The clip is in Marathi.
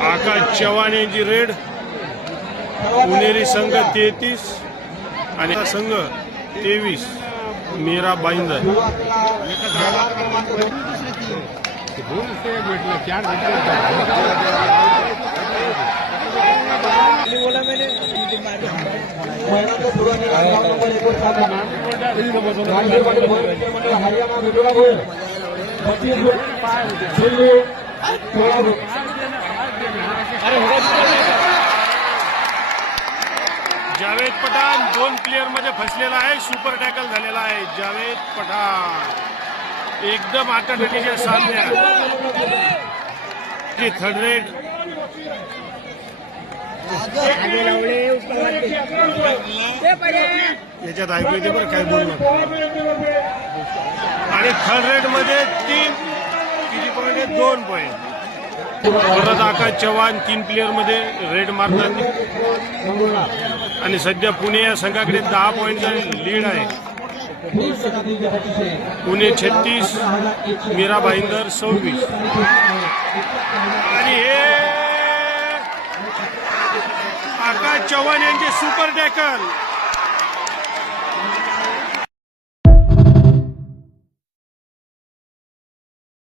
आकाश चव्हाण यांची रेड, पुणेरी संघ 33 आणि संघ 23 मीरा भाईंदर। जावेद पठाण 2 प्लेयर मध्ये फसलेला आहे, सुपर टॅकल झालेला आहे जावेद पठाण एकदम आटाटटीच्या सामन्यात। थर्ड रेड याच्यात ऐकू येते बरं काय बोलणं। आणि थर्ड रेड मध्ये 3 किती पॉईंट आहे? 2 पॉईंट। परत आकाश चव्हाण 3 प्लेयर मध्ये रेड मारतात आणि सध्या पुणे या संघाकडे 10 पॉईंटचा लीड आहे। पुणे 36 मीरा भाईंदर 26। आणि हे आकाश चव्हाण यांचे सुपर टॅकल